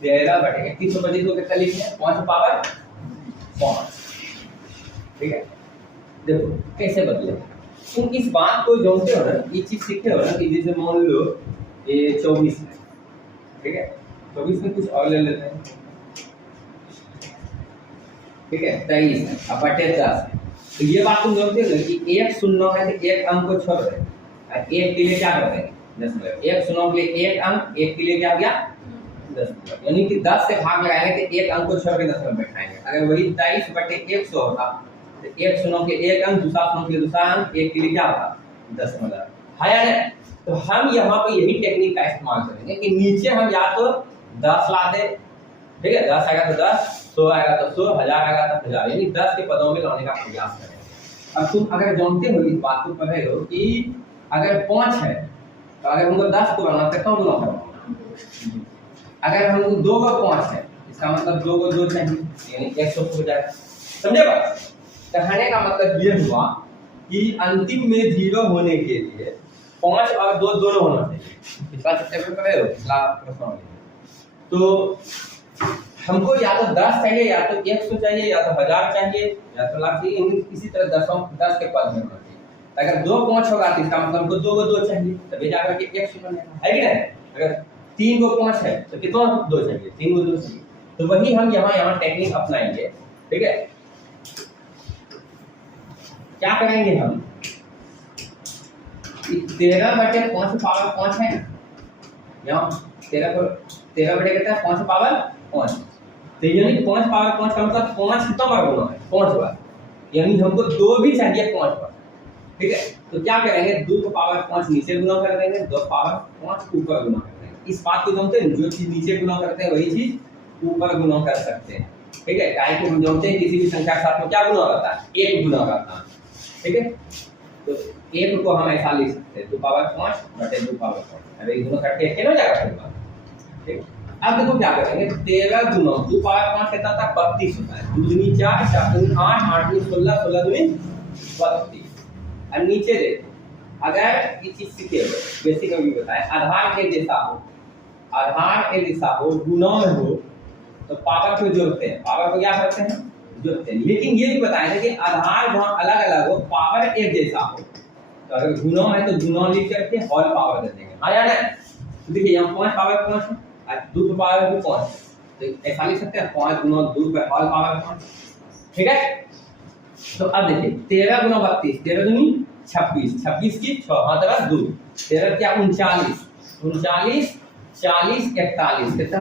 13/31 को कितना लिखते हैं 5/5। ठीक है, देखो कैसे बदले तुम इस बात को जानते हो ना, ये चीज सीखे हो ना कि जैसे मान लो ये 24 है, ठीक है, 24 में कुछ और ले लेते हैं, ठीक है, 23 है अब बटे 10 है। तो ये बात तुम जानते हो ना कि एक शून्य है तो एक अंक को छोड़ दें, एक के लिए क्या कर देंगे दशमलव, एक शून्य के लिए एक अंक, एक के लिए क्या हो गया दशमलव, यानी कि 10 से भाग लगाएंगे तो एक अंक को छोड़ के दशमलव बैठाएंगे। अगर वही 23/100 होता तो एक शून्य के एक अंक, दूसरा शून्य के दूसरा अंक, एक के लिए क्या होगा दशमलव है ना। तो हम यहाँ पे यही टेक्निक का इस्तेमाल करेंगे कि नीचे हम या तो 10 ला दे, ठीक है, 10 आएगा तो 10, 100 आएगा तो 100, 1000 आएगा तो 1000, यानी 10 के पदों में लाने का प्रयास करें। अब तुम अगर जानते हो इस बात को पढ़े हो कि अगर 5 है तो अगर हमको 10 को बनाना है तो गुना करो, अगर हमको 2 को 5 है इसका मतलब 2 को 2 चाहिए यानी 100 हो जाएगा, समझे बात। कहने का मतलब ये हुआ कि अंतिम में 0 होने के लिए 5 और 2 दोनों होना चाहिए। इस बात से पढ़े हो पिछला प्रश्न, तो हमको या तो 10 चाहिए या तो 100 चाहिए या तो 1000 चाहिए या तो लाख चाहिए, इसी तरह 10 के पद में होना चाहिए। अगर 2 5 होगा तो इसका मतलब हमको 2 को 2 चाहिए तभी जाकर के 100 बनेगा, है कि नहीं। अगर 3 को 5 है तो कितना 2 चाहिए, 3 को 2 चाहिए। तो वही हम यहाँ टेक्निक अपनाएंगे, ठीक है। क्या करेंगे हम 13/5 है यहाँ 13/5 कितना है 5/5, तो यानी 5/5 का मतलब 5 कितना बार गुना है 5 बार, यानी हमको 2 भी चाहिए 5 बार, ठीक है। तो क्या करेंगे 2/5 नीचे गुना कर देंगे, 2/5 ऊपर गुना कर देंगे। इस बात को जानते हैं, जो चीज नीचे गुना करते हैं वही चीज ऊपर गुना कर सकते हैं, ठीक है। काहे को हम जानते हैं किसी भी संख्या के साथ में क्या गुना करता है 1 गुना करता है, ठीक है। तो 1 को हम ऐसा लिख सकते हैं 2/5 बटे 2/5, अरे गुना करके एक हो जाएगा फिर बात, ठीक। अब देखो क्या करेंगे 13 गुना 2/5 कितना था 32 होता है, 2 दूनी 4, 4 दूनी 8, 8 दूनी 16, 16 दूनी 32। अब नीचे देखो अगर ये चीज सीखे हो बेसिक में भी बताया, आधार के जैसा हो, आधार के जैसा हो, गुना में हो तो पावर को जोड़ते हैं, पावर को क्या करते हैं जोड़ते हैं। लेकिन ये भी बताया था कि आधार जहां अलग अलग हो पावर एक जैसा हो, तो अगर गुना है तो गुना लिख करके होल पावर दे देंगे, हाँ या नहीं। देखिए यहाँ 5/5 है और 2/5 है, तो ऐसा लिख सकते हैं 5 गुना 2 पर होल पावर 5, ठीक है। तो अब देखिए 13 गुना 32, 13 दूनी 26, 26 की 6 हाथ 2, 13 क्या 39, 39 40 41 कितना